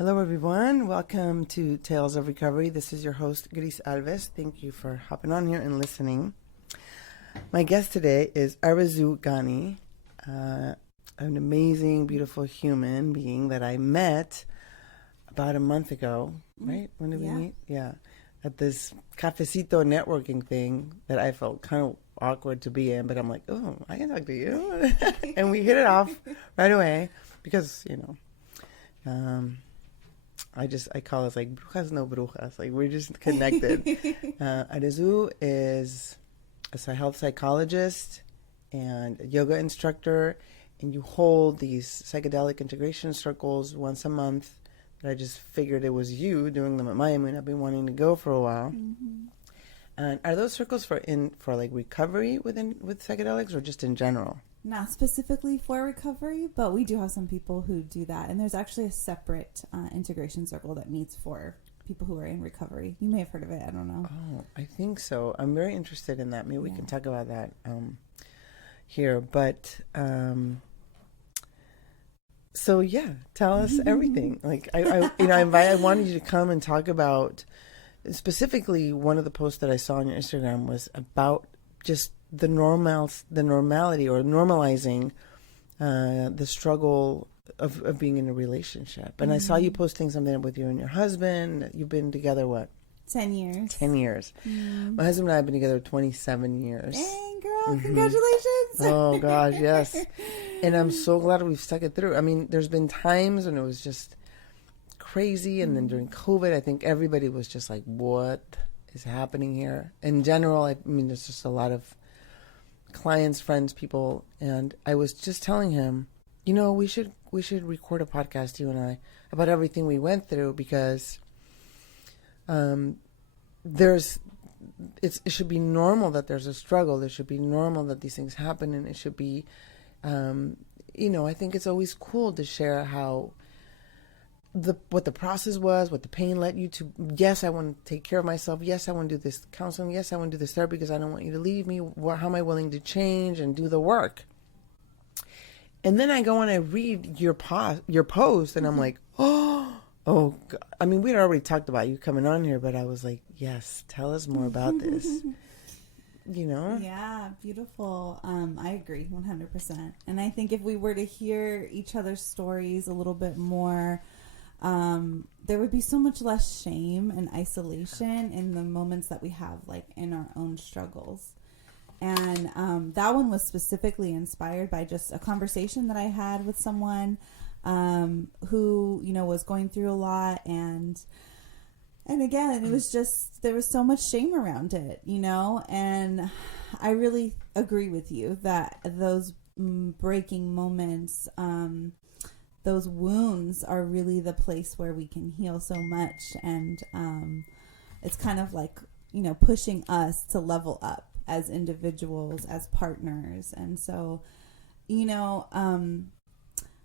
Hello, everyone. Welcome to Tales of Recovery. This is your host, Gris Alves. Thank you for hopping on here and listening. My guest today is Arezou Ghane, an amazing, beautiful human being that I met about a month ago, right? When did we meet? Yeah. At this cafecito networking thing that I felt kind of awkward to be in, but I'm like, oh, I can talk to you. And we hit it off right away because, I call us like brujas no brujas. Like we're just connected. Arezou is a health psychologist and a yoga instructor, and you hold these psychedelic integration circles once a month. That I just figured it was you doing them at Miami, and I've been wanting to go for a while. Mm-hmm. And are those circles for like recovery with psychedelics, or just in general? Not specifically for recovery, but we do have some people who do that. And there's actually a separate integration circle that meets for people who are in recovery. You may have heard of it. I don't know. Oh, I think so. I'm very interested in that. Maybe we can talk about that here. But so yeah, tell us everything. Like I wanted you to come and talk about specifically one of the posts that I saw on your Instagram was about just the normality or normalizing the struggle of being in a relationship. And I saw you posting something with you and your husband. You've been together, what? 10 years. 10 years. My husband and I have been together 27 years. Dang, girl. Congratulations. Oh, gosh, yes. And I'm so glad we've stuck it through. I mean, there's been times when it was just crazy. And then during COVID, I think everybody was just like, what is happening here? In general, I mean, there's just a lot of clients, friends, people, and I was just telling him, we should record a podcast, you and I, about everything we went through, because it should be normal that there's a struggle. It should be normal that these things happen, and it should be, I think it's always cool to share how what the process was, what the pain led you to. Yes, I want to take care of myself. Yes, I want to do this counseling. Yes, I want to do this therapy because I don't want you to leave me. How am I willing to change and do the work? And then I go and I read your post, and I'm like, oh God. I mean, we'd already talked about you coming on here, but I was like, yes, tell us more about this. Yeah, beautiful. I agree 100%. And I think if we were to hear each other's stories a little bit more, there would be so much less shame and isolation in the moments that we have, like in our own struggles. And that one was specifically inspired by just a conversation that I had with someone who, was going through a lot. And again, it was just, there was so much shame around it, and I really agree with you that those breaking moments, those wounds are really the place where we can heal so much. And it's kind of like, pushing us to level up as individuals, as partners. And so,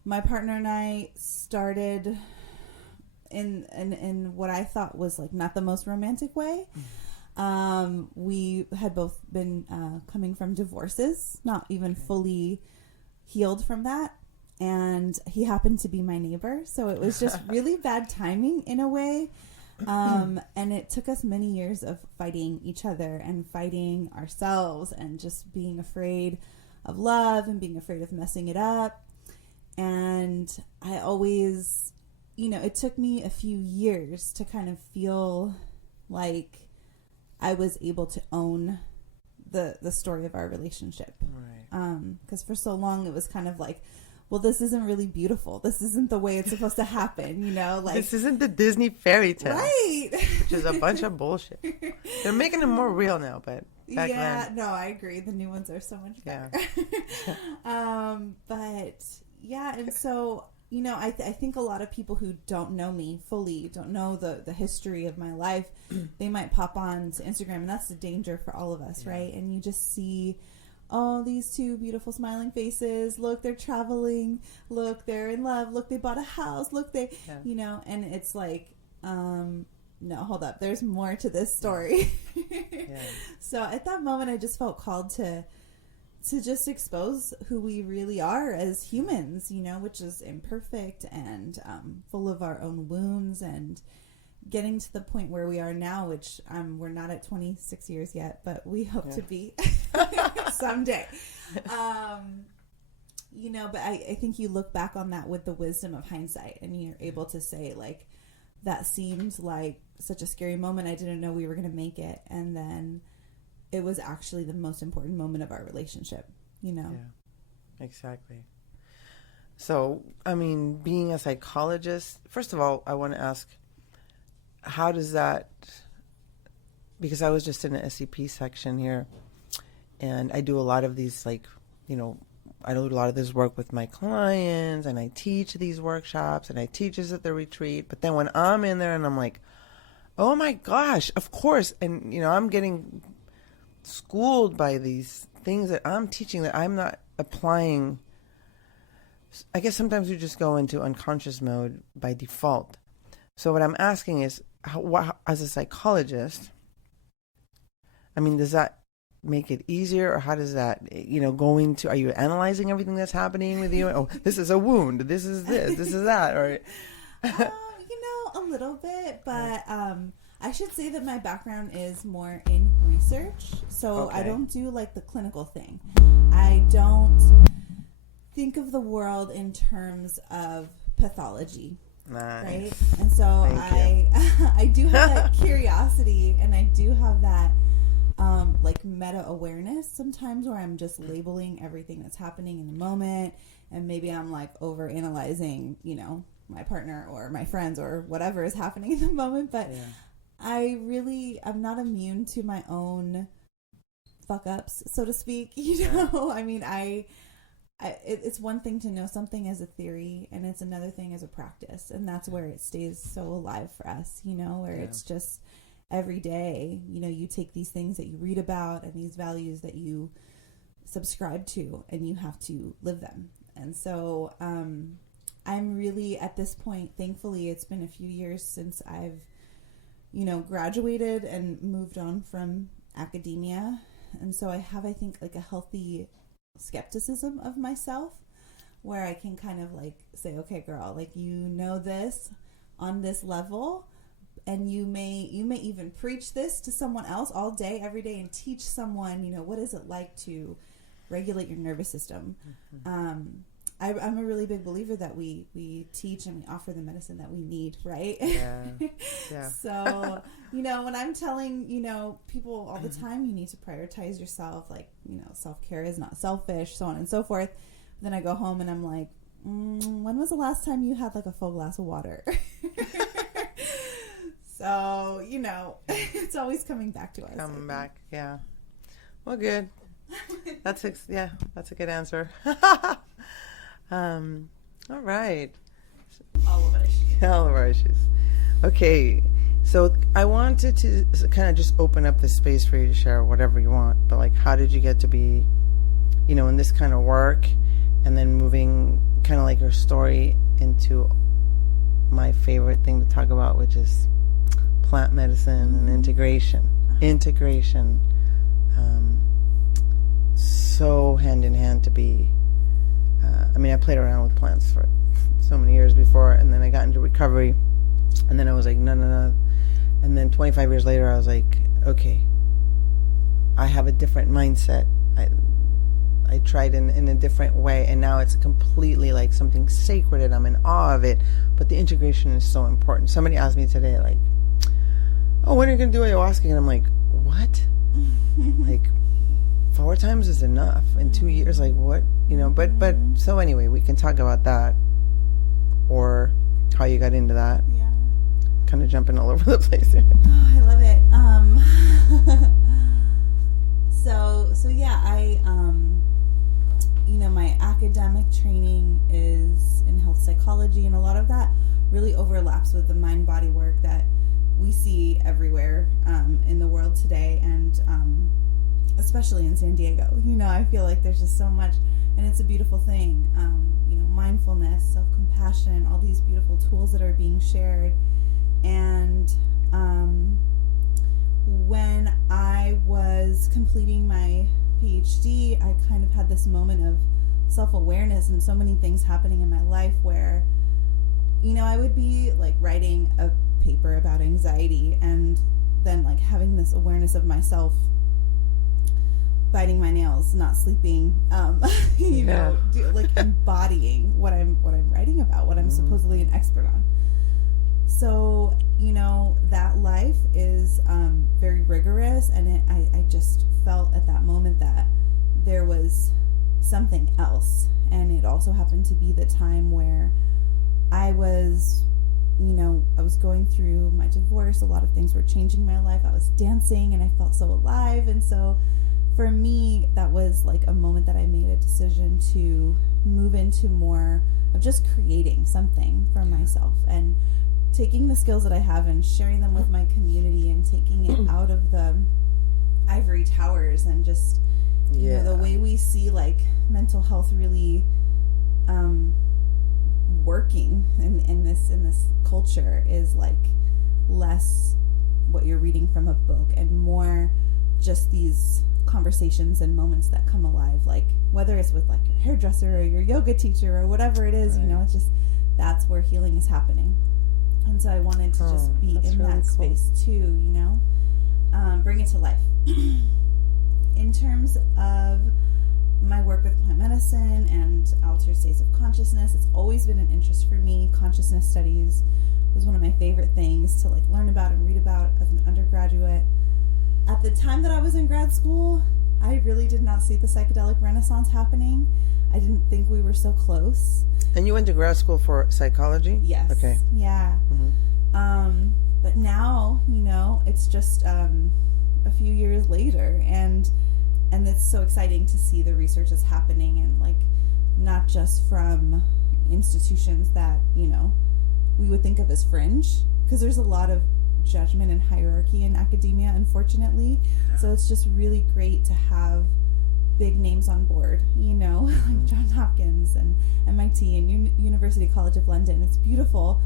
my partner and I started in what I thought was like not the most romantic way. We had both been coming from divorces, not even fully healed from that. And he happened to be my neighbor. So it was just really bad timing in a way. And it took us many years of fighting each other and fighting ourselves and just being afraid of love and being afraid of messing it up. And I always, it took me a few years to kind of feel like I was able to own the story of our relationship. Right. 'Cause for so long it was kind of like, well, this isn't really beautiful. This isn't the way it's supposed to happen, like this isn't the Disney fairy tale, right? Which is a bunch of bullshit. They're making it more real now, but back then, no, I agree. The new ones are so much better. Yeah. But yeah, and so I think a lot of people who don't know me fully, don't know the history of my life, they might pop on to Instagram, and that's the danger for all of us, right? And you just see, oh, these two beautiful smiling faces. Look, they're traveling. Look, they're in love. Look, they bought a house. Look, and it's like, no, hold up. There's more to this story. So at that moment, I just felt called to to just expose who we really are as humans, you know, which is imperfect and full of our own wounds, and getting to the point where we are now, which we're not at 26 years yet, but we hope to be someday. You know, but I think you look back on that with the wisdom of hindsight, and you're able to say, like, that seemed like such a scary moment. I didn't know we were going to make it. And then it was actually the most important moment of our relationship, you know? Yeah, exactly. So, I mean, being a psychologist, first of all, I want to ask, how does that, because I was just in the SCP section here, and I do a lot of these, like, you know, I do a lot of this work with my clients, and I teach these workshops, and I teach this at the retreat. But then when I'm in there and I'm like, oh my gosh, of course. And, you know, I'm getting schooled by these things that I'm teaching that I'm not applying. I guess sometimes we just go into unconscious mode by default. So what I'm asking is, as a psychologist, I mean, does that make it easier, or how does that, you know, are you analyzing everything that's happening with you? Oh, this is a wound, this is that, or you know, a little bit, but I should say that my background is more in research, so I don't do like the clinical thing. I don't think of the world in terms of pathology. Nice. Right? And so I do have that curiosity, and I do have that like meta-awareness sometimes, where I'm just labeling everything that's happening in the moment, and maybe I'm like over-analyzing, you know, my partner or my friends or whatever is happening in the moment, but I'm not immune to my own fuck-ups, so to speak, you know? I mean, it's one thing to know something as a theory, and it's another thing as a practice, and that's where it stays so alive for us, you know, where it's just every day, you know, you take these things that you read about and these values that you subscribe to, and you have to live them. And so I'm really, at this point, thankfully, it's been a few years since I've, you know, graduated and moved on from academia. And so I have, I think, like a healthy skepticism of myself, where I can kind of like say, okay, girl, like, you know, this on this level, and you may even preach this to someone else all day, every day, and teach someone, you know, what is it like to regulate your nervous system. I'm a really big believer that we teach and we offer the medicine that we need, right? Yeah. So, you know, when I'm telling, you know, people all the time, you need to prioritize yourself, like, you know, self-care is not selfish, so on and so forth. Then I go home and I'm like, when was the last time you had like a full glass of water? So, you know, it's always coming back to us. Coming back, yeah. Well, good. That's a good answer. All right. All of our issues. Okay, so I wanted to kind of just open up the space for you to share whatever you want, but like, how did you get to be, you know, in this kind of work, and then moving kind of like your story into my favorite thing to talk about, which is plant medicine and integration. So hand in hand to be. I mean, I played around with plants for so many years before, and then I got into recovery, and then I was like, no. And then 25 years later, I was like, okay, I have a different mindset. I tried in a different way, and now it's completely like something sacred, and I'm in awe of it. But the integration is so important. Somebody asked me today, like, oh, when are you going to do ayahuasca? And I'm like, what? Like, 4 times is enough in 2 years, like, what, you know? But so anyway, we can talk about that, or how you got into that. Yeah, kind of jumping all over the place here. Oh, I love it. So yeah, I you know, my academic training is in health psychology, and a lot of that really overlaps with the mind-body work that we see everywhere in the world today, and especially in San Diego. You know, I feel like there's just so much, and it's a beautiful thing. You know, mindfulness, self-compassion, all these beautiful tools that are being shared. And when I was completing my PhD, I kind of had this moment of self-awareness and so many things happening in my life where, you know, I would be like writing a paper about anxiety and then like having this awareness of myself biting my nails, not sleeping, you know, like embodying what I'm writing about, what I'm supposedly an expert on. So, you know, that life is very rigorous, and I just felt at that moment that there was something else. And it also happened to be the time where I was, you know, I was going through my divorce. A lot of things were changing in my life. I was dancing and I felt so alive. And so for me, that was like a moment that I made a decision to move into more of just creating something for myself and taking the skills that I have and sharing them with my community and taking it out of the ivory towers and just, you know, the way we see like mental health really working in this culture is like less what you're reading from a book and more just these conversations and moments that come alive, like whether it's with like your hairdresser or your yoga teacher or whatever it is, you know, it's just that's where healing is happening. And so I wanted to just be in really that space too, you know, bring it to life. In terms of my work with plant medicine and altered states of consciousness, it's always been an interest for me. Consciousness studies was one of my favorite things to like learn about and read about as an undergraduate. At the time that I was in grad school, I really did not see the psychedelic renaissance happening. I didn't think we were so close. And you went to grad school for psychology? Yes. Okay. Yeah. Mm-hmm. But now, you know, it's just a few years later, and it's so exciting to see the research that's happening, and like not just from institutions that, you know, we would think of as fringe, because there's a lot of judgment and hierarchy in academia, unfortunately. So it's just really great to have big names on board, you know, like Johns Hopkins and MIT and University College of London. It's beautiful.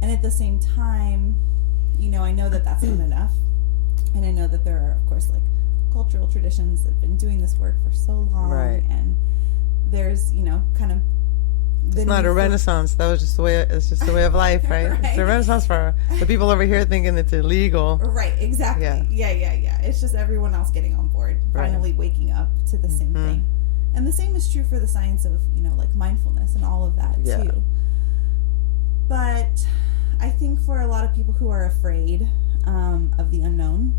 And at the same time, you know, I know that that's not enough. And I know that there are, of course, like cultural traditions that have been doing this work for so long. Right. And there's, you know, kind of... It's not a renaissance. That was just the way. It's just the way of life, right? Right. It's a renaissance for the people over here thinking it's illegal. Right. Exactly. Yeah. It's just everyone else getting on board, finally waking up to the same thing. And the same is true for the science of, you know, like mindfulness and all of that too. But I think for a lot of people who are afraid of the unknown,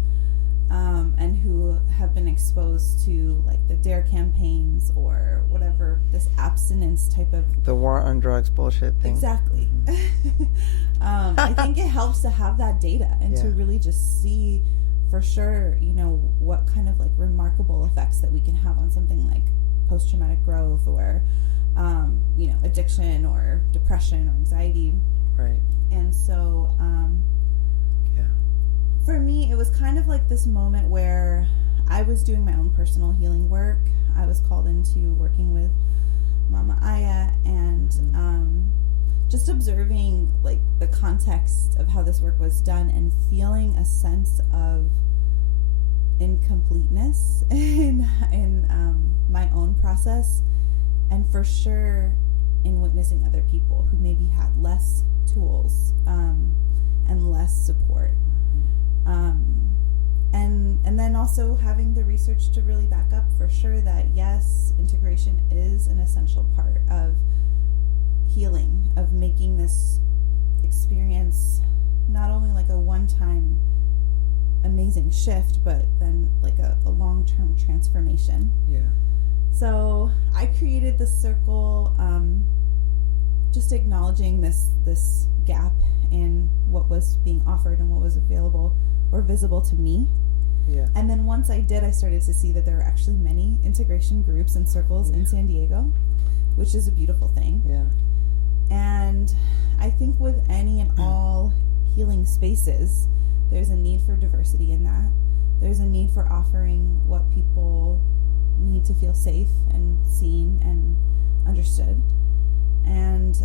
and who have been exposed to like the DARE campaigns or whatever, this abstinence type of... The war on drugs bullshit thing. Exactly. I think it helps to have that data and to really just see for sure, you know, what kind of like remarkable effects that we can have on something like post-traumatic growth or, you know, addiction or depression or anxiety. Right. And so... for me, it was kind of like this moment where I was doing my own personal healing work. I was called into working with Mama Aya and just observing like the context of how this work was done and feeling a sense of incompleteness in my own process, and for sure in witnessing other people who maybe had less tools and less support. And then also having the research to really back up for sure that yes, integration is an essential part of healing, of making this experience not only like a one-time amazing shift, but then like a long-term transformation. Yeah. So I created this circle, just acknowledging this gap in what was being offered and what was available or visible to me. Yeah. And then once I did, I started to see that there were actually many integration groups and circles in San Diego, which is a beautiful thing. Yeah. And I think with any and all healing spaces, there's a need for diversity in that. There's a need for offering what people need to feel safe and seen and understood. And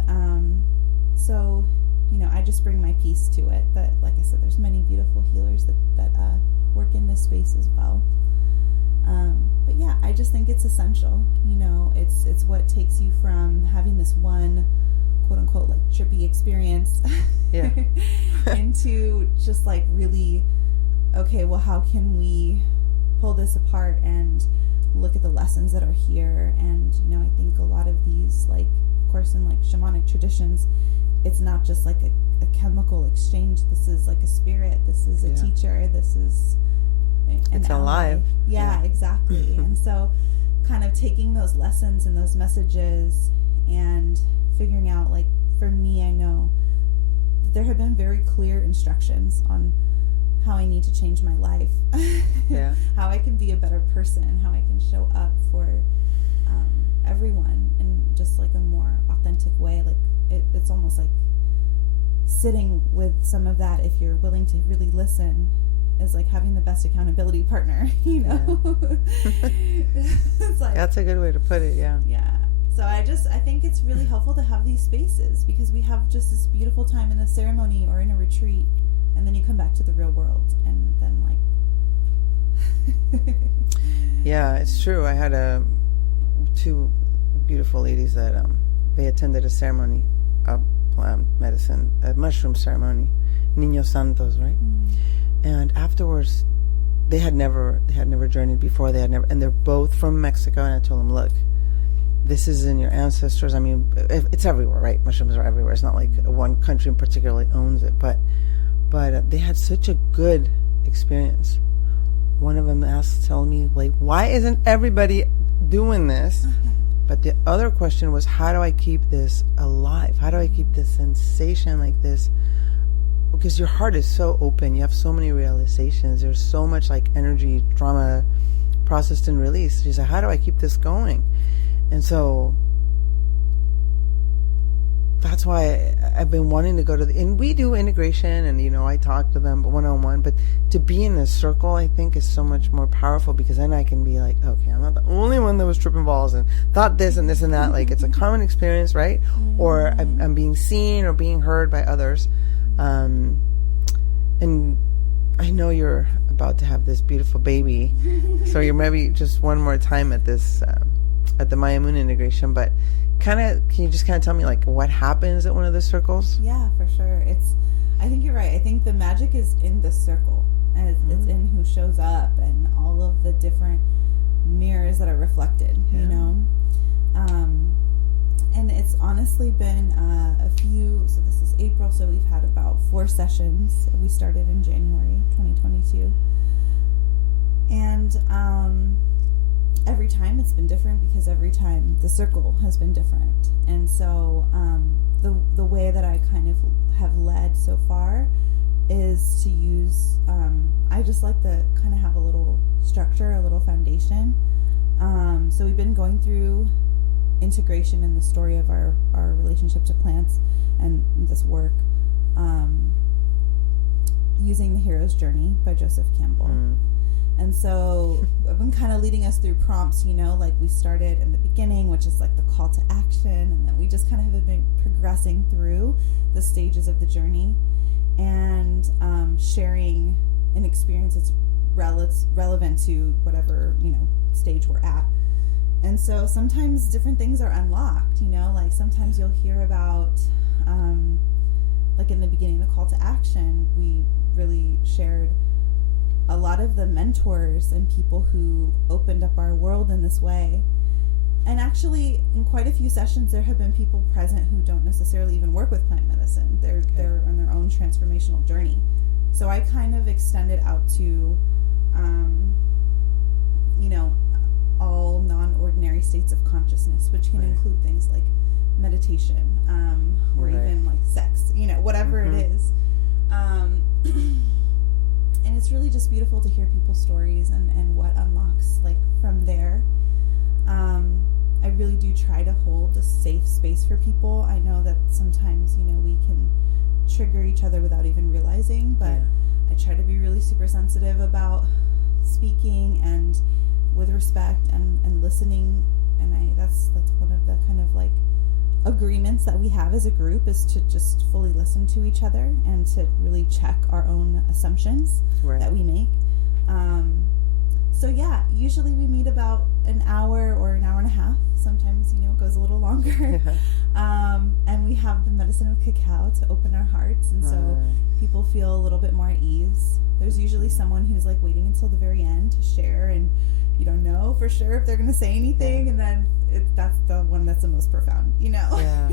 so, you know, I just bring my piece to it. But like I said, there's many beautiful healers that work in this space as well. But yeah, I just think it's essential. You know, it's what takes you from having this one quote unquote like trippy experience Yeah. into just like really, okay, well, how can we pull this apart and look at the lessons that are here? And you know, I think a lot of these, like, of course, in like shamanic traditions, it's not just like a chemical exchange. This is like a spirit. This is a teacher. This is It's ally. alive. Yeah, exactly. And so kind of taking those lessons and those messages and figuring out, like, for me, I know there have been very clear instructions on how I need to change my life, Yeah. how I can be a better person, how I can show up for everyone in just like a more authentic way. Like it's almost like sitting with some of that, if you're willing to really listen, is like having the best accountability partner, you know? Yeah. It's like, That's a good way to put it, yeah. yeah. So I think it's really helpful to have these spaces, because we have just this beautiful time in a ceremony or in a retreat, and then you come back to the real world, and then like Yeah, it's true. I had two beautiful ladies that they attended a ceremony, a plant medicine, a mushroom ceremony, Niños Santos, right? And afterwards, they had never journeyed before. And they're both from Mexico. And I told them, look, this is in your ancestors. I mean, it's everywhere, right? Mushrooms are everywhere. It's not like one country in particular owns it, but they had such a good experience. One of them told me, like, why isn't everybody doing this? But the other question was, how do I keep this alive? How do I keep this sensation like this? Because your heart is so open. You have so many realizations. There's so much like energy, trauma processed and released. She said, how do I keep this going? And so that's why I've been wanting to go to and we do integration, and, you know, I talk to them one-on-one, but to be in a circle, I think, is so much more powerful, because then I can be like, okay, I'm not the only one that was tripping balls and thought this and this and that. Like, it's a common experience, right? Or I'm being seen or being heard by others. And I know you're about to have this beautiful baby, so you're maybe just one more time at this, at the Maya Moon integration, but can you just tell me, like, what happens at one of the circles? Yeah, for sure. I think you're right. I think the magic is in the circle, and it's in who shows up and all of the different mirrors that are reflected, you know? And it's honestly been a few, so this is April, so we've had about 4 sessions. We started in January 2022. And every time it's been different, because every time the circle has been different. And so the way that I kind of have led so far is to use, I just like to kind of have a little structure, a little foundation. So we've been going through integration in the story of our relationship to plants and this work, using The Hero's Journey by Joseph Campbell. And so I've been kind of leading us through prompts, you know, like we started in the beginning, which is like the call to action, and then we just kind of have been progressing through the stages of the journey, and sharing an experience that's relevant to whatever, you know, stage we're at. And so sometimes different things are unlocked, you know, like sometimes you'll hear about, like in the beginning, the call to action, we really shared a lot of the mentors and people who opened up our world in this way. And actually, in quite a few sessions, there have been people present who don't necessarily even work with plant medicine. They're on their own transformational journey. So I kind of extended out to, you know, all non-ordinary states of consciousness, which can include things like meditation, or even like sex, you know, whatever it is. And it's really just beautiful to hear people's stories and what unlocks, like, from there. I really do try to hold a safe space for people. I know that sometimes, you know, we can trigger each other without even realizing, but I try to be really super sensitive about speaking and with respect and listening. And that's one of the kind of like agreements that we have as a group, is to just fully listen to each other and to really check our own assumptions that we make. So yeah, usually we meet about an hour or an hour and a half. Sometimes, it goes a little longer. And we have the medicine of cacao to open our hearts. And so people feel a little bit more at ease. There's usually someone who's like waiting until the very end to share, and you don't know for sure if they're going to say anything. And then that's the one that's the most profound, Yeah.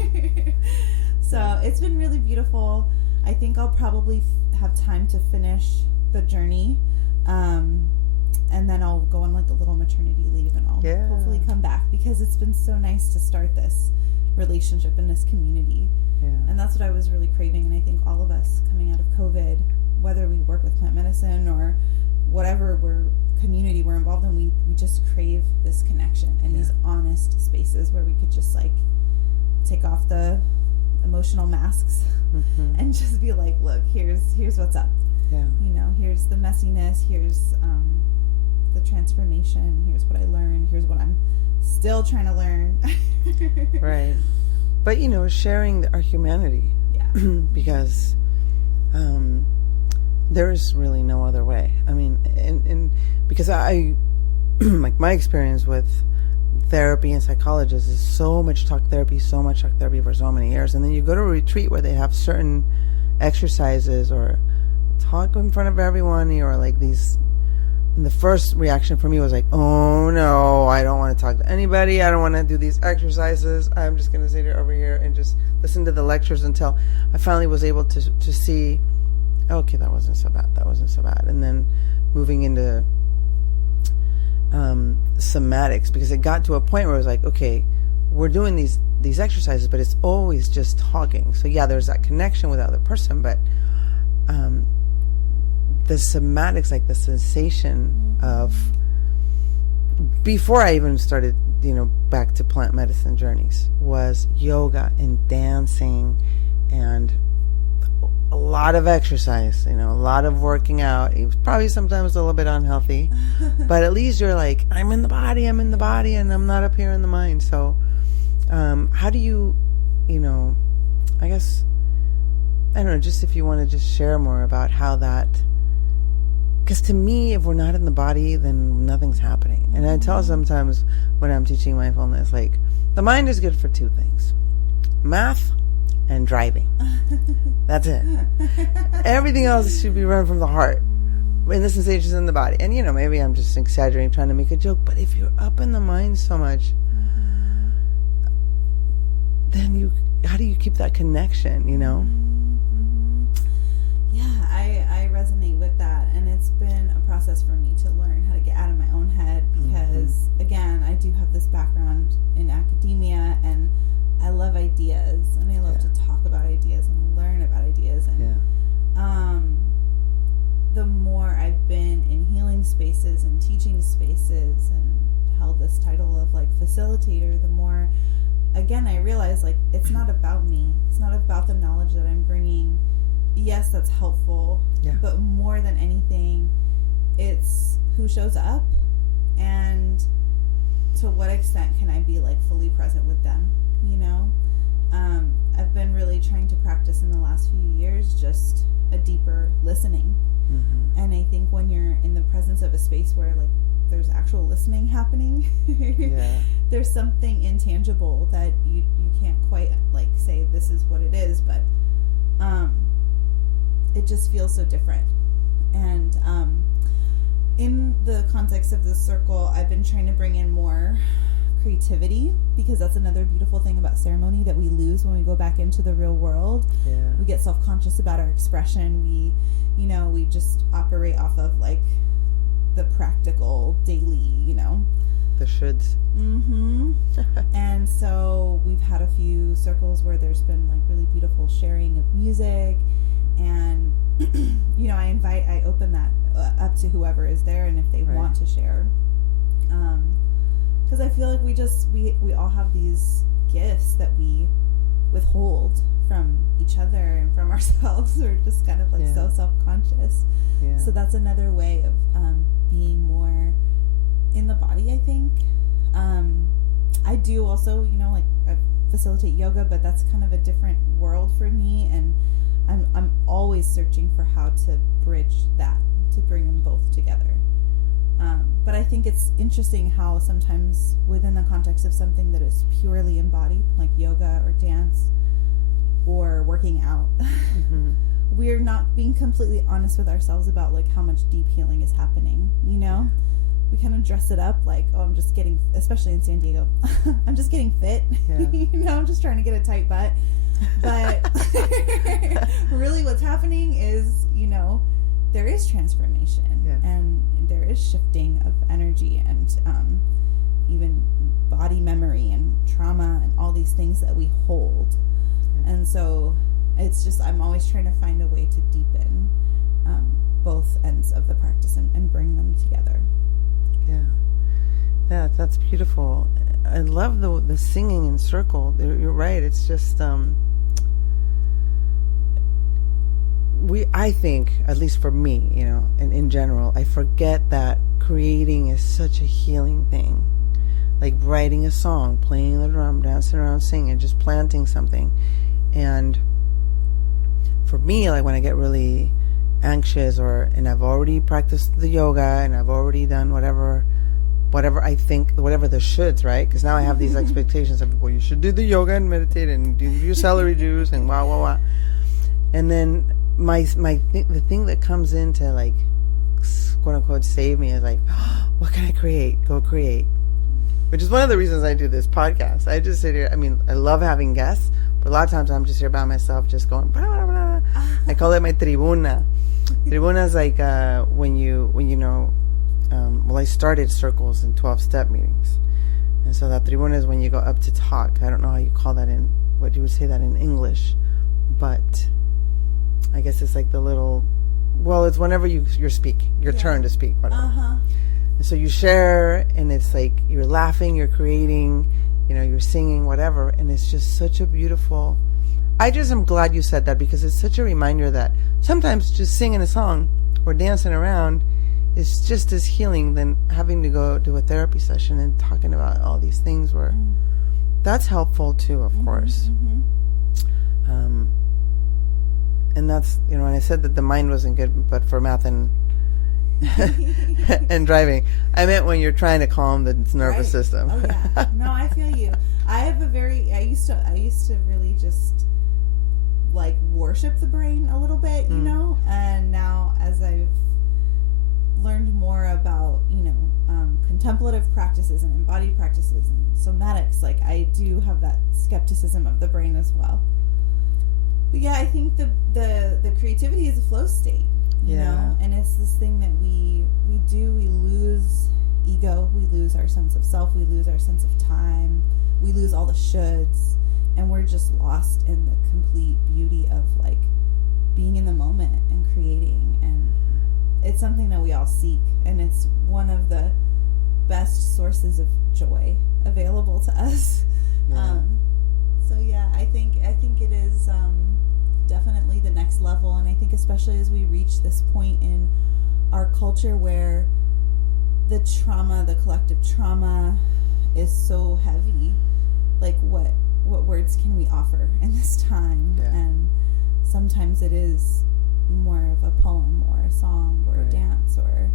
So it's been really beautiful. I think I'll probably have time to finish the journey. And then I'll go on like a little maternity leave, and I'll hopefully come back, because it's been so nice to start this relationship in this community. Yeah. And that's what I was really craving. And I think all of us coming out of COVID, whether we work with plant medicine or whatever community we're involved in, we just crave this connection and these honest spaces where we could just like take off the emotional masks and just be like, look, here's what's up. Yeah. Here's the messiness, here's the transformation, here's what I learned, here's what I'm still trying to learn. Right. But sharing our humanity. Yeah. Because there's really no other way. I mean, and because I like my experience with therapy and psychologists is so much talk therapy for so many years, and then you go to a retreat where they have certain exercises or talk in front of everyone, or like these, and the first reaction for me was like, oh no, I don't want to talk to anybody, I don't want to do these exercises, I'm just going to sit over here and just listen to the lectures, until I finally was able to see, okay, that wasn't so bad, and then moving into somatics, because it got to a point where it was like, okay, we're doing these exercises, but it's always just talking. So yeah, there's that connection with the other person, but the somatics, like the sensation of, before I even started, back to plant medicine journeys, was yoga and dancing and a lot of exercise, a lot of working out. It was probably sometimes a little bit unhealthy, but at least you're like, I'm in the body, and I'm not up here in the mind. So how do you, I guess, I don't know, just if you want to just share more about how that, because to me, if we're not in the body, then nothing's happening. And I tell sometimes when I'm teaching mindfulness, like, the mind is good for two things: math and driving. That's it. Everything else should be run from the heart, and the sensations in the body. And maybe I'm just exaggerating, trying to make a joke, but if you're up in the mind so much, then how do you keep that connection? Yeah, I resonate with that, and it's been a process for me to learn how to get out of my own head, because again, I do have this background in academia, and I love ideas, and I love to talk about ideas and learn about ideas, and the more I've been in healing spaces and teaching spaces and held this title of like facilitator, the more, again, I realize like it's not about me, it's not about the knowledge that I'm bringing. Yes, that's helpful, but more than anything, it's who shows up and to what extent can I be like fully present with them. I've been really trying to practice in the last few years just a deeper listening. And I think when you're in the presence of a space where like there's actual listening happening, there's something intangible that you can't quite like say this is what it is, but it just feels so different. And in the context of this circle, I've been trying to bring in more creativity, because that's another beautiful thing about ceremony that we lose when we go back into the real world. We get self-conscious about our expression. We just operate off of like the practical daily, the shoulds. And so we've had a few circles where there's been like really beautiful sharing of music, and I open that up to whoever is there, and if they want to share, because I feel like we all have these gifts that we withhold from each other and from ourselves. We're just kind of like so self-conscious. So that's another way of being more in the body, I think. I do also, like I facilitate yoga, but that's kind of a different world for me, and I'm always searching for how to bridge that, to bring them both together. But I think it's interesting how sometimes within the context of something that is purely embodied, like yoga or dance or working out, we're not being completely honest with ourselves about like how much deep healing is happening, you know? We kind of dress it up like, oh, I'm just getting, especially in San Diego, I'm just getting fit, you know, I'm just trying to get a tight butt. But really what's happening is, you know, there is transformation and there is shifting of energy and even body memory and trauma and all these things that we hold. And so it's just, I'm always trying to find a way to deepen both ends of the practice and bring them together. Yeah, that's beautiful. I love the singing in circle. You're right. It's just I think, at least for me, you know, and in general, I forget that creating is such a healing thing. Like writing a song, playing the drum, dancing around, singing, just planting something. And for me, like when I get really anxious and I've already practiced the yoga and I've already done whatever I think, whatever the shoulds, right? Because now I have these expectations of, well, you should do the yoga and meditate and do your celery juice and wah. And then the thing that comes in to like, quote unquote, save me is like, oh, what can I create? Go create. Which is one of the reasons I do this podcast. I just sit here. I mean, I love having guests, but a lot of times I'm just here by myself, just going, blah, blah, blah. I call it my tribuna. Tribuna is like when you know, well, I started circles and 12-step meetings. And so that tribuna is when you go up to talk. I don't know how you call that what you would say that in English, but I guess it's like the little, well, it's whenever you're speaking, your turn to speak, whatever. And so you share, and it's like you're laughing, you're creating, you know, you're singing, whatever, and it's just such a beautiful. I just am glad you said that because it's such a reminder that sometimes just singing a song or dancing around is just as healing than having to go to a therapy session and talking about all these things where that's helpful too, of course. And that's, you know, and I said that the mind wasn't good, but for math and and driving, I meant when you're trying to calm the nervous system. Oh yeah, no, I feel you. I used to really just like worship the brain a little bit, you know, and now as I've learned more about, you know, contemplative practices and embodied practices and somatics, like I do have that skepticism of the brain as well. But yeah, I think the creativity is a flow state, you know, and it's this thing that we lose ego, we lose our sense of self, we lose our sense of time, we lose all the shoulds, and we're just lost in the complete beauty of like being in the moment and creating. And it's something that we all seek, and it's one of the best sources of joy available to us. So yeah, I think it is definitely the next level, and I think especially as we reach this point in our culture where the trauma, the collective trauma, is so heavy. Like what words can we offer in this time? And sometimes it is more of a poem or a song or a dance or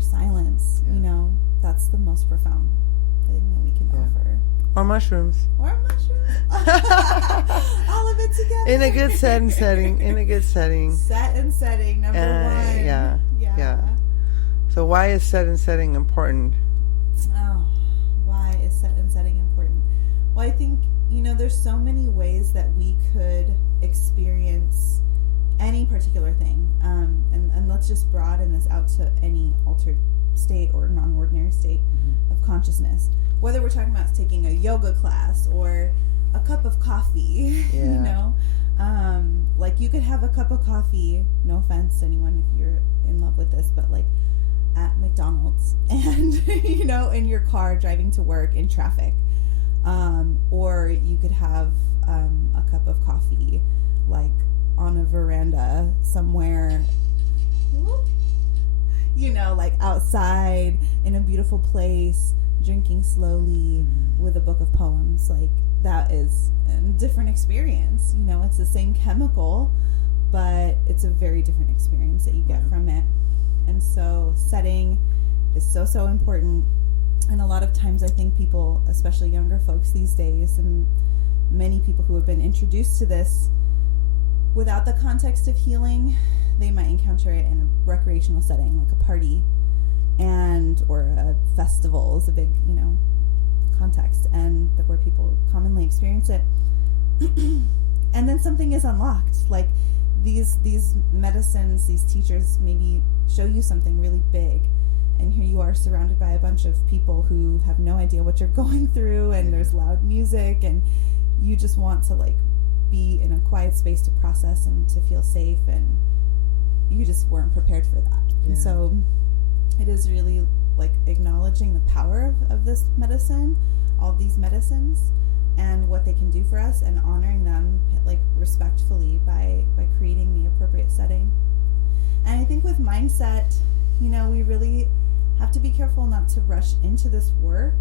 silence. You know, that's the most profound thing that we can offer. Or mushrooms. All of it together. In a good set and setting. Set and setting, number one. Yeah. So why is set and setting important? Oh, why is set and setting important? Well, I think, you know, there's so many ways that we could experience any particular thing. And let's just broaden this out to any altered state or non-ordinary state of consciousness. Whether we're talking about taking a yoga class or a cup of coffee, you know, like you could have a cup of coffee, no offense to anyone if you're in love with this, but like at McDonald's and, you know, in your car driving to work in traffic. Or you could have a cup of coffee like on a veranda somewhere, you know, like outside in a beautiful place, drinking slowly with a book of poems. Like that is a different experience. You know, it's the same chemical, but it's a very different experience that you get from it. And so setting is so, so important. And a lot of times I think people, especially younger folks these days, and many people who have been introduced to this without the context of healing, they might encounter it in a recreational setting, like a party, or a festival is a big, context, and where people commonly experience it. And then something is unlocked. Like these medicines, these teachers maybe show you something really big, and here you are surrounded by a bunch of people who have no idea what you're going through, and there's loud music, and you just want to be in a quiet space to process and to feel safe, and you just weren't prepared for that. Yeah. And so it is really acknowledging the power of this medicine, all these medicines, and what they can do for us, and honoring them respectfully by creating the appropriate setting. And I think with mindset, we really have to be careful not to rush into this work.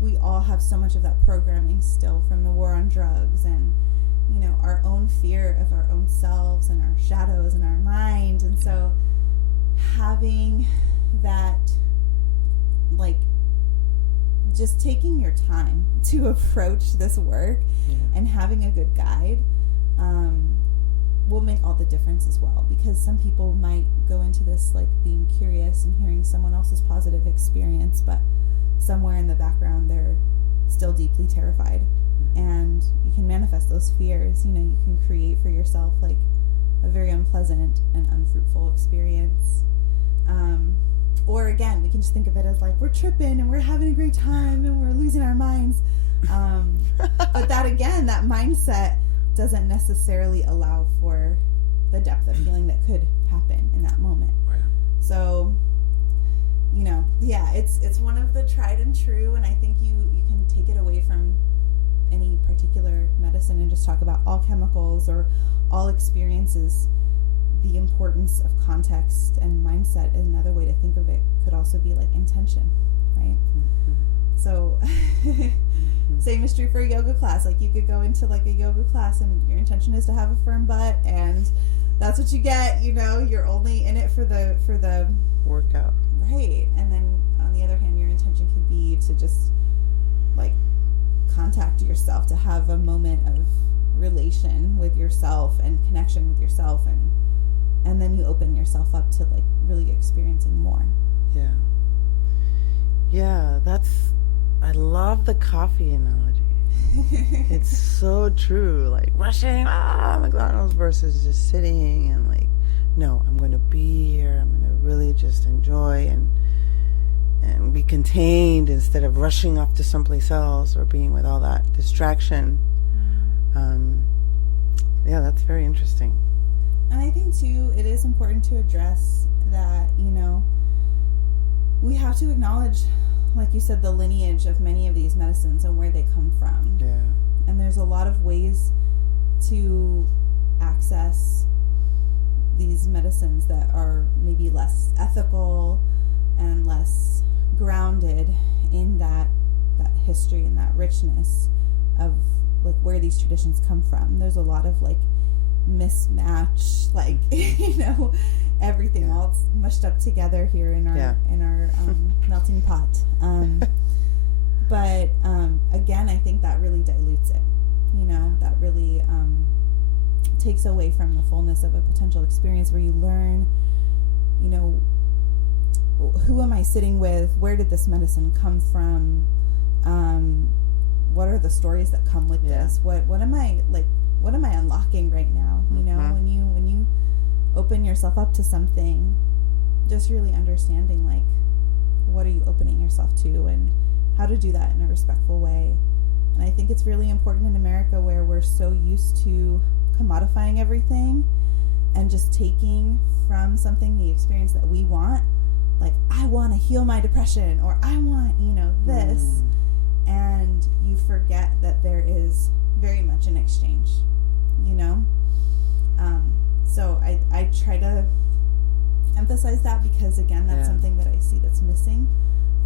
We all have so much of that programming still from the war on drugs, and our own fear of our own selves and our shadows and our mind. And so having that, just taking your time to approach this work, and having a good guide will make all the difference as well. Because some people might go into this being curious and hearing someone else's positive experience, but somewhere in the background they're still deeply terrified. And you can manifest those fears. You can create for yourself a very unpleasant and unfruitful experience. Or again, we can just think of it as we're tripping and we're having a great time and we're losing our minds. But that mindset doesn't necessarily allow for the depth of healing that could happen in that moment. Right. So, it's one of the tried and true, and I think you can take it away from any particular medicine and just talk about all chemicals or all experiences. The importance of context and mindset, another way to think of it, could also be intention, right? Mm-hmm. So same is true for a yoga class. You could go into a yoga class and your intention is to have a firm butt, and that's what you get. You're only in it for the workout, right? And then on the other hand, your intention could be to just contact yourself, to have a moment of relation with yourself and connection with yourself, and then you open yourself up to really experiencing more. Yeah, I love the coffee analogy. It's so true. Rushing McDonald's versus just sitting and no, I'm going to be here. I'm going to really just enjoy and be contained instead of rushing off to someplace else or being with all that distraction. That's very interesting. And I think too, it is important to address that, we have to acknowledge, like you said, the lineage of many of these medicines and where they come from. Yeah. And there's a lot of ways to access these medicines that are maybe less ethical and less grounded in that history and that richness of where these traditions come from. There's a lot of mismatch, everything all mushed up together here in our melting pot. But again, I think that really dilutes it. That really takes away from the fullness of a potential experience where you learn, who am I sitting with? Where did this medicine come from? What are the stories that come with this? What am I unlocking right now? When you open yourself up to something, just really understanding what are you opening yourself to and how to do that in a respectful way. And I think it's really important in America, where we're so used to commodifying everything and just taking from something the experience that we want. I want to heal my depression, or I want, this. And you forget that there is very much an exchange, So I try to emphasize that, because again, that's something that I see that's missing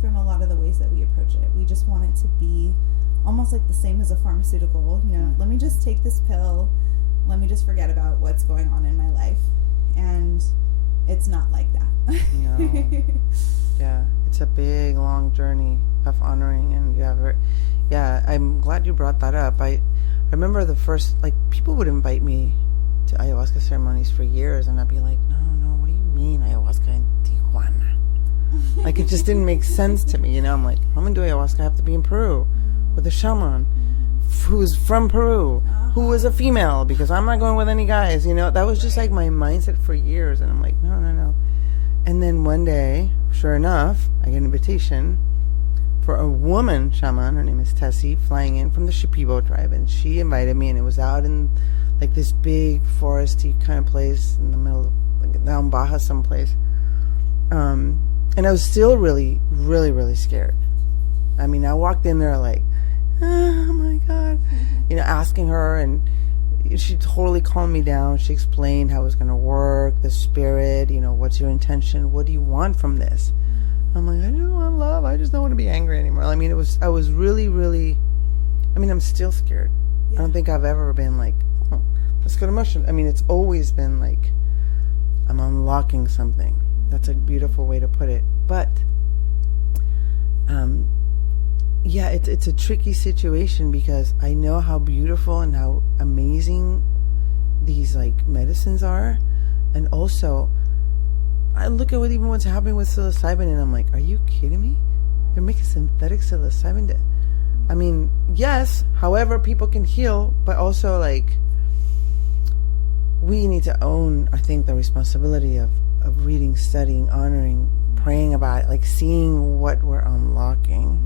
from a lot of the ways that we approach it. We just want it to be almost the same as a pharmaceutical. Let me just take this pill, let me just forget about what's going on in my life. And it's not like that. No. Yeah, it's a big, long journey of honoring, and I'm glad you brought that up. I remember the first, like, people would invite me to ayahuasca ceremonies for years, and I'd be like, no, what do you mean ayahuasca in Tijuana? Like, it just didn't make sense to me, I'm like, if I'm gonna do ayahuasca, I have to be in Peru with a shaman who's from Peru, who is a female, because I'm not going with any guys, that was just like my mindset for years, and I'm like, no. And then one day, sure enough, I get an invitation for a woman shaman. Her name is Tessie, flying in from the Shipibo tribe, and she invited me, and it was out in like this big foresty kind of place in the middle of like, down Baja someplace. And I was still really, really, really scared. I mean, I walked in there like, oh my God, asking her, and she totally calmed me down. She explained how it was going to work, the spirit, what's your intention? What do you want from this? I'm like, I just want love. I just don't want to be angry anymore. I mean, I was really, really, I'm still scared. Yeah. I don't think I've ever been like, oh, let's go to mushroom. I mean, it's always been like, I'm unlocking something. That's a beautiful way to put it. But, it's a tricky situation, because I know how beautiful and how amazing these like medicines are, and also I look at what's happening with psilocybin, and I'm like, are you kidding me? They're making synthetic psilocybin. I mean, yes, however, people can heal, but also like we need to own, I think, the responsibility of reading, studying, honoring, praying about it, like seeing what we're unlocking.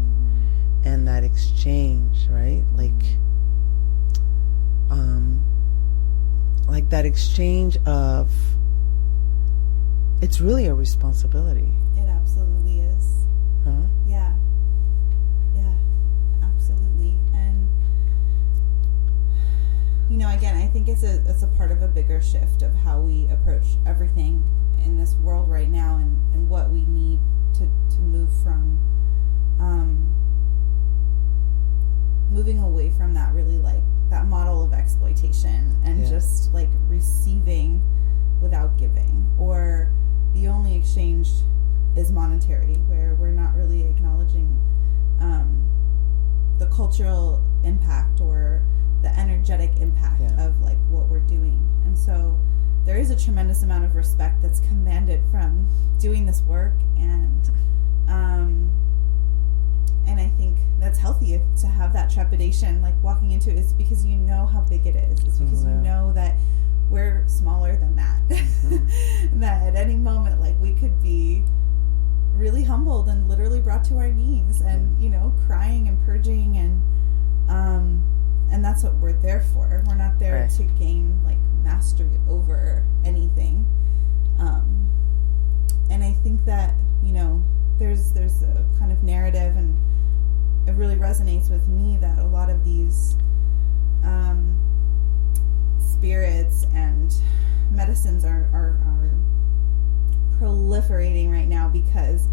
And that exchange, right? Like that exchange of, it's really a responsibility. It absolutely is. Huh? Yeah, absolutely. And again, I think it's a part of a bigger shift of how we approach everything in this world right now, and what we need to move from. Moving away from that, really like that model of exploitation, and just like receiving without giving, or the only exchange is monetary, where we're not really acknowledging the cultural impact or the energetic impact of like what we're doing. And so there is a tremendous amount of respect that's commanded from doing this work, and I think that's healthy to have that trepidation, like walking into it. It's because you know how big it is. It's because you know that we're smaller than that. That at any moment, like, we could be really humbled and literally brought to our knees, and crying and purging, and that's what we're there for. We're not there to gain like mastery over anything. And I think that there's a kind of narrative, and it really resonates with me that a lot of these spirits and medicines are proliferating right now, because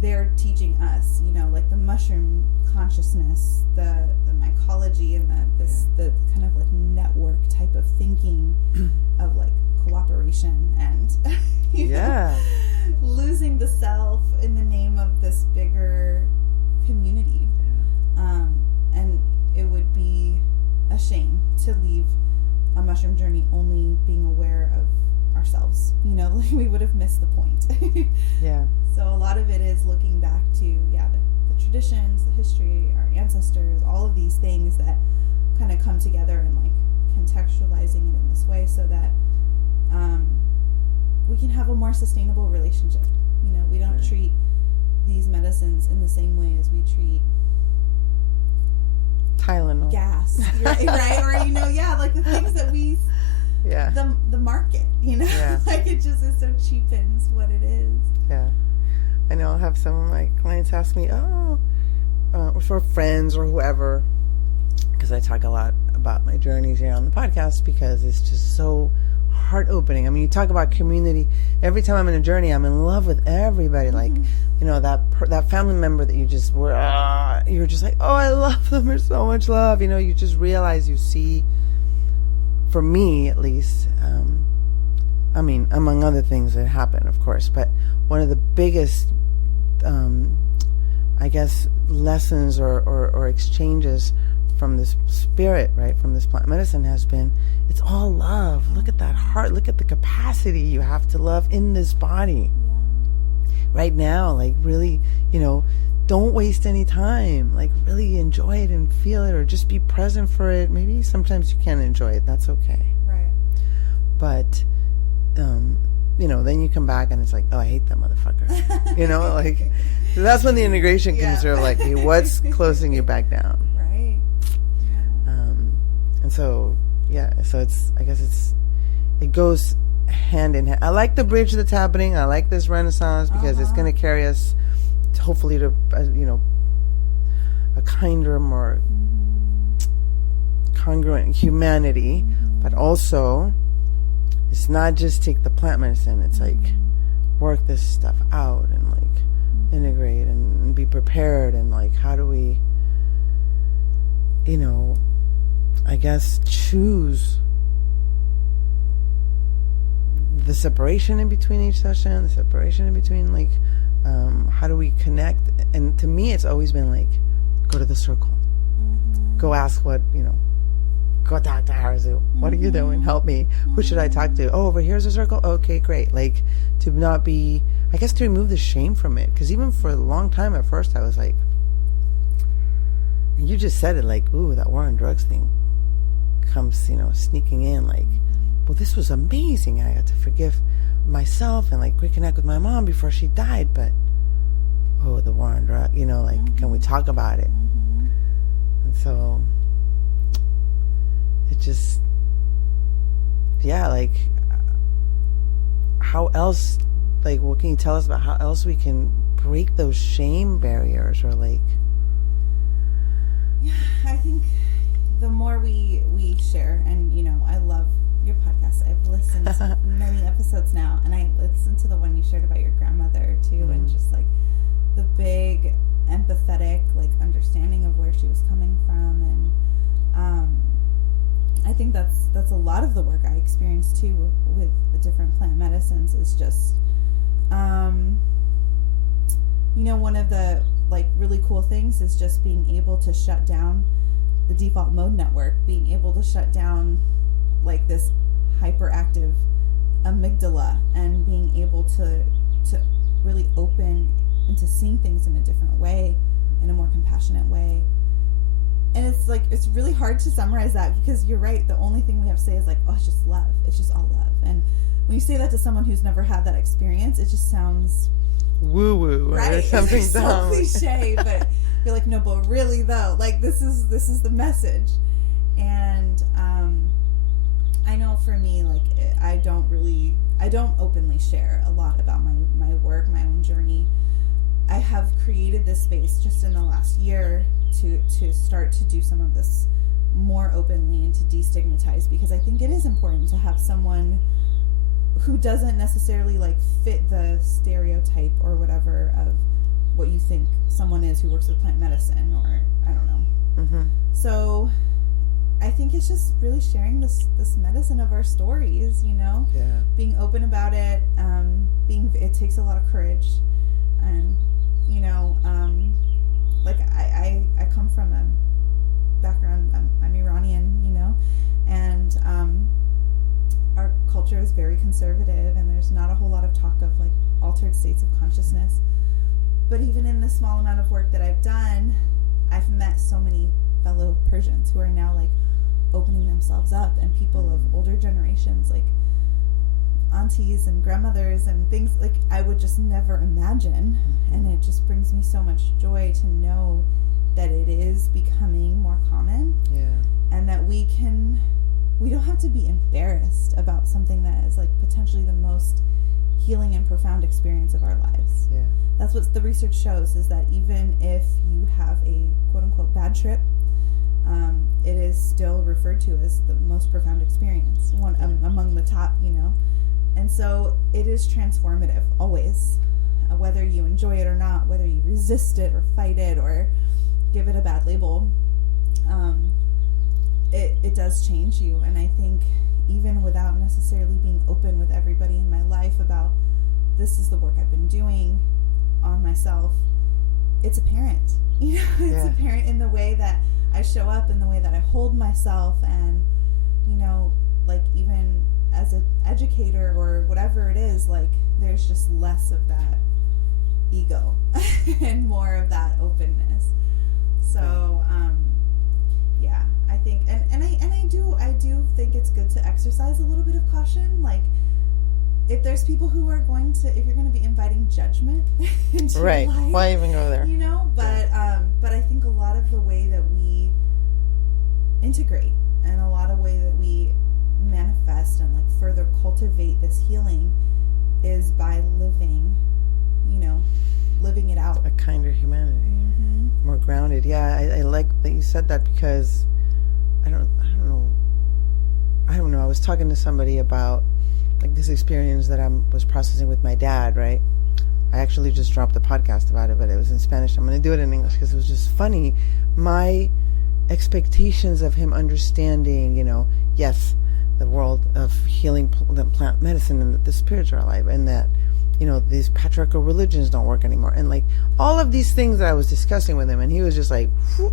they're teaching us, like the mushroom consciousness, the mycology, and the kind of like network type of thinking of like cooperation and losing the self in the name of this bigger community. And it would be a shame to leave a mushroom journey only being aware of ourselves. Like, we would have missed the point. So a lot of it is looking back to the traditions, the history, our ancestors, all of these things that kind of come together, and like contextualizing it in this way, so that we can have a more sustainable relationship. We don't treat these medicines in the same way as we treat Tylenol, gas, right? Or like the things that we, the market, like it just is so cheapens what it is. I know I'll have some of my clients ask me, for friends or whoever, because I talk a lot about my journeys here on the podcast, because it's just so heart opening. I mean, you talk about community. Every time I'm in a journey, I'm in love with everybody. Like, that family member that you just were, you're just like, oh, I love them. There's so much love. You just realize, you see, for me at least, I mean, among other things that happen, of course, but one of the biggest, I guess, lessons or exchanges from this spirit, right, from this plant medicine has been, it's all love. Look at that heart. Look at the capacity you have to love in this body. Right now, like, really, don't waste any time. Like, really enjoy it and feel it, or just be present for it. Maybe sometimes you can't enjoy it. That's okay. Right. But, then you come back and it's like, oh, I hate that motherfucker. Like, so that's when the integration comes through. Like, hey, what's closing you back down? Right. Yeah. And so, so it goes hand in hand. I like the bridge that's happening. I like this renaissance because it's going to carry us hopefully to a kinder, more congruent humanity, but also it's not just take the plant medicine. It's like work this stuff out and like integrate and be prepared, and like how do we I guess choose the separation in between each session, the separation in between, like, how do we connect? And to me, it's always been like, go to the circle. Go ask go talk to Arezou. What are you doing? Help me. Who should I talk to? Oh, over here's a circle? Okay, great. Like, to not be, I guess, to remove the shame from it. Because even for a long time at first, I was like, and you just said it, like, ooh, that war on drugs thing comes, sneaking in, like, well, this was amazing. I got to forgive myself and like reconnect with my mom before she died. But the war on drugs, can we talk about it? And so it just, like, how else? Like, what can you tell us about how else we can break those shame barriers, or like? Yeah, I think the more we share, and I love your podcast. I've listened to many episodes now, and I listened to the one you shared about your grandmother too, and just like the big empathetic, like, understanding of where she was coming from, and I think that's a lot of the work I experienced too with the different plant medicines. Is just one of the like really cool things is just being able to shut down the default mode network, being able to shut down like this hyperactive amygdala, and being able to really open into seeing things in a different way, in a more compassionate way. And it's like, it's really hard to summarize that, because you're right, the only thing we have to say is like, oh, it's just love, it's just all love. And when you say that to someone who's never had that experience, it just sounds woo woo, right? Or something it's so cliche, but you're like, no, but really though, like, this is the message. And I know for me, like, I don't openly share a lot about my work, my own journey. I have created this space just in the last year to start to do some of this more openly and to destigmatize, because I think it is important to have someone who doesn't necessarily like fit the stereotype or whatever of what you think someone is who works with plant medicine, or I don't know. So I think it's just really sharing this medicine of our stories, being open about it. It takes a lot of courage, and like I come from a background, I'm Iranian, and our culture is very conservative, and there's not a whole lot of talk of like altered states of consciousness. But even in the small amount of work that I've done, I've met so many fellow Persians who are now like opening themselves up, and people of older generations, like aunties and grandmothers and things like I would just never imagine. And it just brings me so much joy to know that it is becoming more common, and that we don't have to be embarrassed about something that is like potentially the most healing and profound experience of our lives. That's what the research shows, is that even if you have a quote-unquote bad trip, it is still referred to as the most profound experience, one among the top, And so it is transformative, always, whether you enjoy it or not, whether you resist it or fight it or give it a bad label. It does change you. And I think even without necessarily being open with everybody this is the work I've been doing on myself, it's apparent. It's apparent in the way that I show up, in the way that I hold myself, and, like, even as an educator or whatever it is, like, there's just less of that ego and more of that openness. So, I think, and I do think it's good to exercise a little bit of caution. Like, if there's people who are if you're going to be inviting judgment into your life, why even go there? But I think a lot of the way that we integrate and a lot of way that we manifest and, like, further cultivate this healing is by living it out. A kinder humanity. Mm-hmm. More grounded. Yeah, I like that you said that, because I don't know. I was talking to somebody about, like, this experience that I was processing with my dad, right? I actually just dropped a podcast about it, but it was in Spanish. I'm going to do it in English because it was just funny. My expectations of him understanding, yes, the world of healing, the plant medicine, and that the spirits are alive, and that, these patriarchal religions don't work anymore. And, like, all of these things that I was discussing with him, and he was just like, whoop,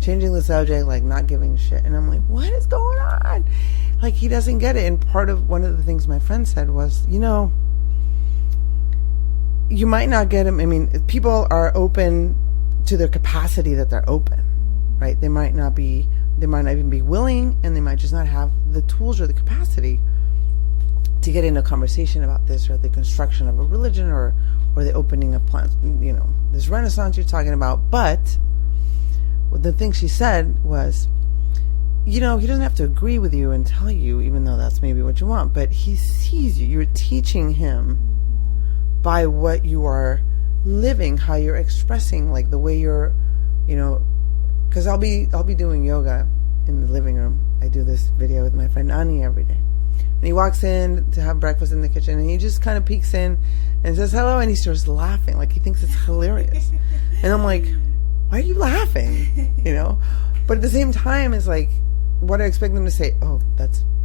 changing the subject, like, not giving a shit. And I'm like, what is going on? Like, he doesn't get it. And one of the things my friend said was, you might not get him. I mean, people are open to their capacity that they're open, right? They might not even be willing, and they might just not have the tools or the capacity to get into a conversation about this, or the construction of a religion, or the opening of plants, this Renaissance you're talking about. But the thing she said was, he doesn't have to agree with you and tell you, even though that's maybe what you want, but he sees you. You're teaching him by what you are living, how you're expressing, like, the way you're, because I'll be doing yoga in the living room. I do this video with my friend Ani every day. And he walks in to have breakfast in the kitchen, and he just kind of peeks in and says hello, and he starts laughing, like he thinks it's hilarious. And I'm like, why are you laughing? But at the same time, it's like, what I expect them to say, oh,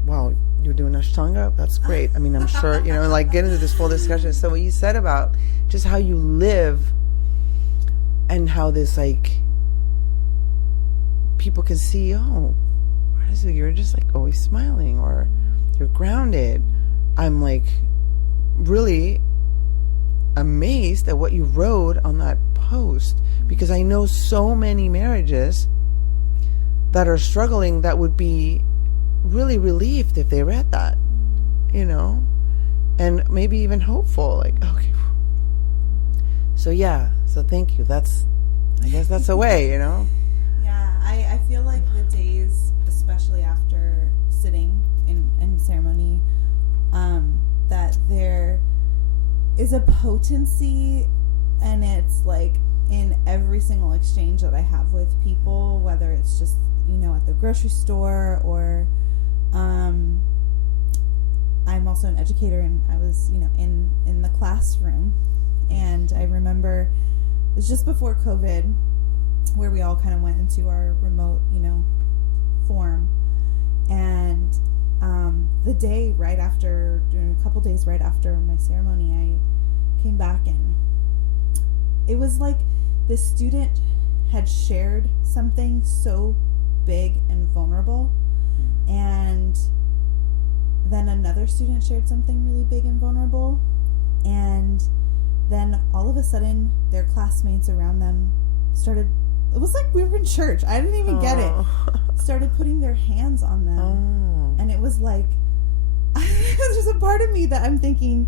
wow, you're doing Ashtanga? That's great. I mean, I'm sure, like, get into this full discussion. So what you said about just how you live, and how this, like, people can see, oh, Arezou, you're just, like, always smiling, or you're grounded. I'm, like, really amazed at what you wrote on that post, because I know so many marriages that are struggling that would be really relieved if they read that, and maybe even hopeful, like, okay. So thank you. I guess that's a way, Yeah, I feel like the days, especially after sitting in ceremony, that there is a potency, and it's, like, in every single exchange that I have with people, whether it's just, at the grocery store, or I'm also an educator, and I was, in the classroom. And I remember it was just before COVID, where we all kind of went into our remote, form. And the day right after, a couple days right after my ceremony, I came back, and it was like the student had shared something so big and vulnerable, and then another student shared something really big and vulnerable, and then all of a sudden their classmates around them started, it was like we were in church, I didn't even get it, started putting their hands on them. And it was like, there's a part of me that I'm thinking,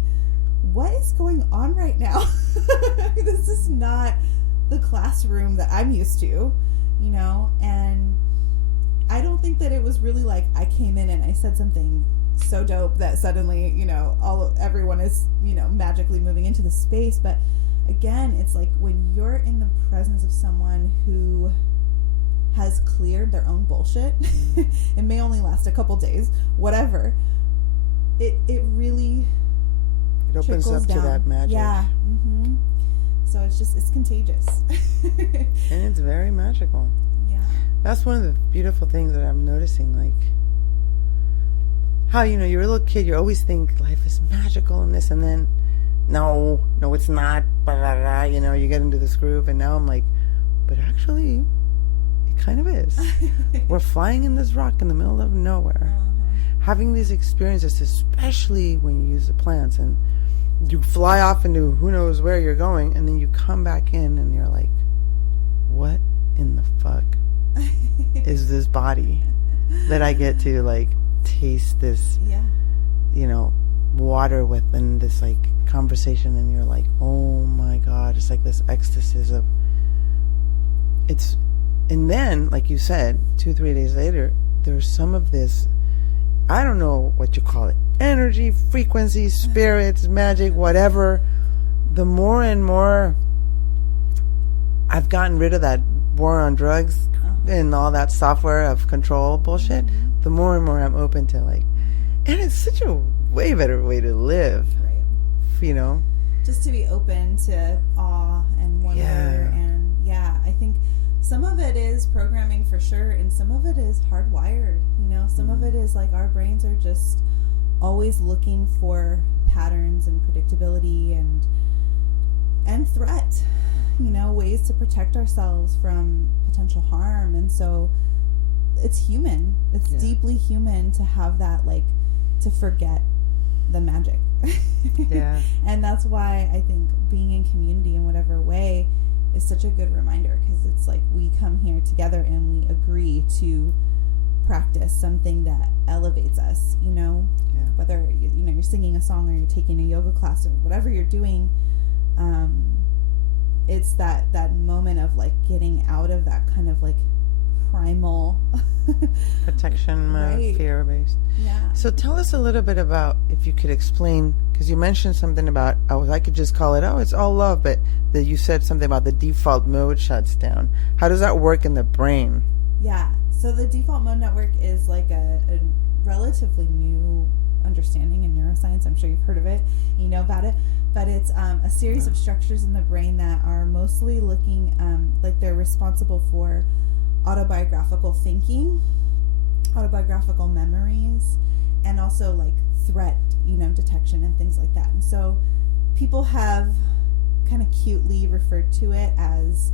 what is going on right now? This is not the classroom that I'm used to, and I don't think that it was really like I came in and I said something so dope that suddenly, everyone is, magically moving into the space. But again, it's like when you're in the presence of someone who has cleared their own bullshit, it may only last a couple days, whatever, it really, it opens up down to that magic. Yeah. Mm-hmm. So it's contagious. And it's very magical. Yeah. That's one of the beautiful things that I'm noticing, like how, you're a little kid, you always think life is magical and this, and then no, it's not, blah, blah, blah, you get into this groove, and now I'm like, but actually, it kind of is. We're flying in this rock in the middle of nowhere. Having these experiences, especially when you use the plants, and you fly off into who knows where you're going, and then you come back in, and you're like, what in the fuck is this body that I get to, like, taste this, water with, and this, like, conversation, and you're like, oh my God, it's like this ecstasy of, and then, like you said, 2-3 days later, there's some of this, I don't know what you call it, energy, frequency, spirits, magic, whatever. The more and more I've gotten rid of that war on drugs and all that software of control bullshit, the more and more I'm open to, like, and it's such a way better way to live, right? Just to be open to awe and wonder, and I think some of it is programming for sure, and some of it is hardwired. Some of it is like our brains are just always looking for patterns and predictability and threat, ways to protect ourselves from potential harm. And so it's human. It's deeply human to have that, like, to forget the magic. And that's why I think being in community in whatever way is such a good reminder, because it's like we come here together and we agree to practice something that elevates us, whether you're singing a song or you're taking a yoga class or whatever you're doing. It's that moment of, like, getting out of that kind of, like, primal protection, right. fear-based. So tell us a little bit about, if you could explain, because you mentioned something about, I could just call it, it's all love, but that you said something about the default mode shuts down. How does that work in the brain? So the default mode network is like a relatively new understanding in neuroscience. I'm sure you've heard of it, you know about it, but it's a series of structures in the brain that are mostly looking like they're responsible for autobiographical thinking, autobiographical memories, and also, like, threat, detection and things like that. And so people have kind of cutely referred to it as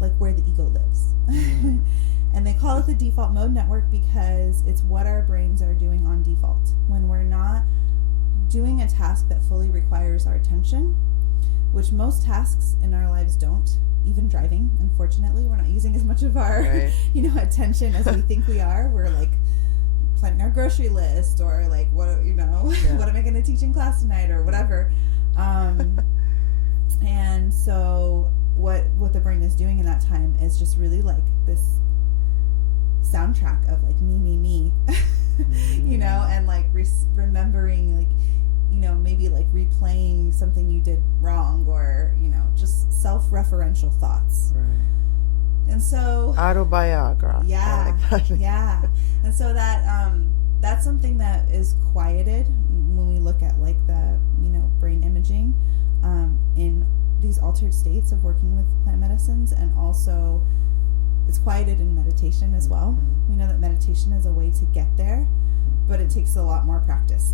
like where the ego lives. And they call it the default mode network because it's what our brains are doing on default when we're not doing a task that fully requires our attention, which most tasks in our lives don't. Even driving, unfortunately, we're not using as much of our attention as we think we are. We're, like, planning our grocery list, or, like, what am I going to teach in class tonight, or whatever. And so what the brain is doing in that time is just really, like, this soundtrack of, like, me, and, like, remembering, like, maybe, like, replaying something you did wrong, or, just self-referential thoughts. Right. And so autobiography. And so that's something that is quieted when we look at, like, the brain imaging in these altered states of working with plant medicines, and also it's quieted in meditation as well. We know that meditation is a way to get there, but it takes a lot more practice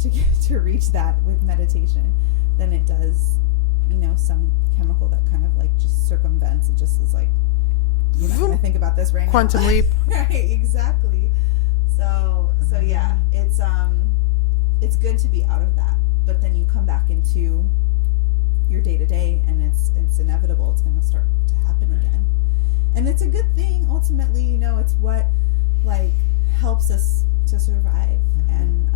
to reach that with meditation than it does, some chemical that kind of, like, just circumvents. It just is like, I think about this right now. Quantum leap. Right, exactly. So yeah, it's good to be out of that, but then you come back into your day to day, and it's inevitable. It's going to start to happen again, and it's a good thing. Ultimately, it's what, like, helps us to survive, and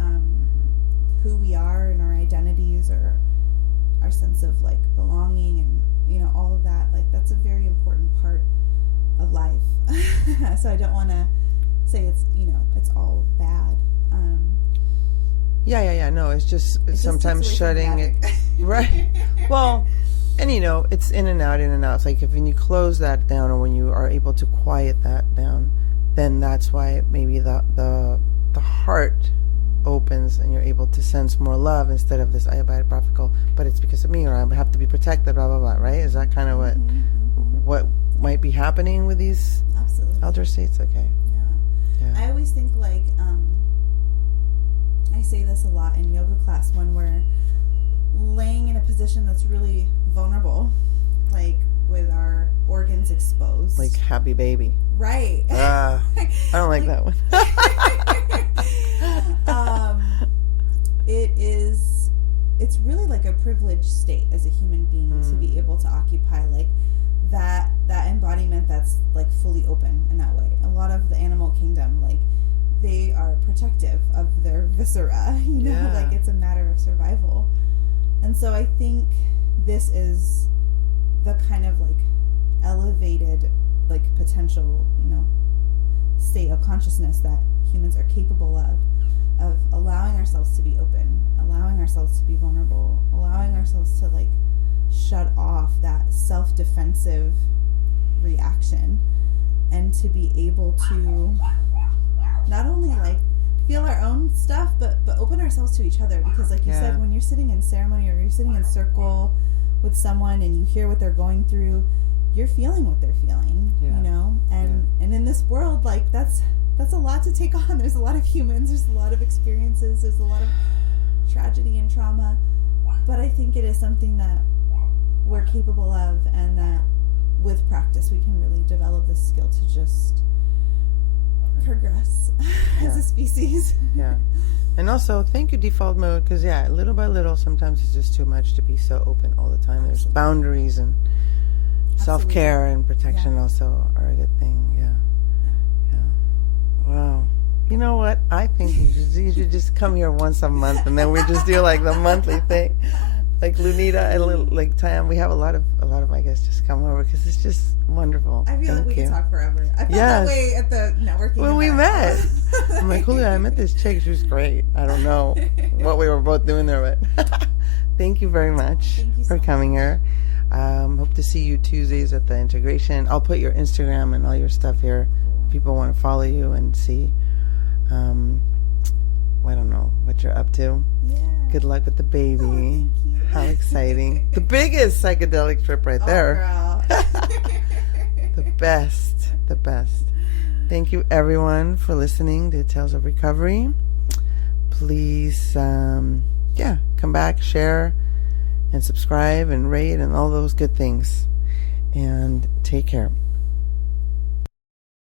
who we are, and our identities, or our sense of, like, belonging, and all of that. Like, that's a very important part of life. So I don't want to say it's all bad. No, it's just sometimes shutting it. Right. Well, and it's in and out. It's like, if when you close that down, or when you are able to quiet that down, then that's why maybe the heart opens, and you're able to sense more love instead of this autobiographical, but it's because of me, or I have to be protected, blah blah blah. Right? Is that kind of what might be happening with these altered states? Okay. Yeah. I always think, like, I say this a lot in yoga class when we're laying position that's really vulnerable, like with our organs exposed. Like happy baby. Right. I don't like that one. It's really like a privileged state as a human being to be able to occupy like that embodiment that's like fully open in that way. A lot of the animal kingdom, like, they are protective of their viscera, you know, like it's a matter of survival. And so I think this is the kind of like elevated like potential, you know, state of consciousness that humans are capable of allowing ourselves to be open, allowing ourselves to be vulnerable, allowing ourselves to like shut off that self-defensive reaction, and to be able to not only like feel our own stuff, but open ourselves to each other. Because like you said, when you're sitting in ceremony or you're sitting in circle with someone and you hear what they're going through, you're feeling what they're feeling, you know? And in this world, like that's a lot to take on. There's a lot of humans, there's a lot of experiences, there's a lot of tragedy and trauma. But I think it is something that we're capable of, and that with practice we can really develop this skill to just progress as a species. And also, thank you, default mode, because little by little, sometimes it's just too much to be so open all the time. There's boundaries, and self-care and protection also are a good thing. Wow. You know what? I think you should just come here once a month, and then we just do like the monthly thing. Like Lunita and like Tam, we have a lot of my guests just come over because it's just wonderful. I feel like we can talk forever. I felt that way at the networking when we met. I'm like, Julia, I met this chick. She was great. I don't know what we were both doing there, but thank you very much for coming here. Hope to see you Tuesdays at the integration. I'll put your Instagram and all your stuff here. If people want to follow you and see, I don't know what you're up to. Good luck with the baby. Oh, thank you. How exciting. The biggest psychedelic trip right there. Girl. The best. Thank you, everyone, for listening to Tales of Recovery. Please, come back, share, and subscribe, and rate, and all those good things. And take care.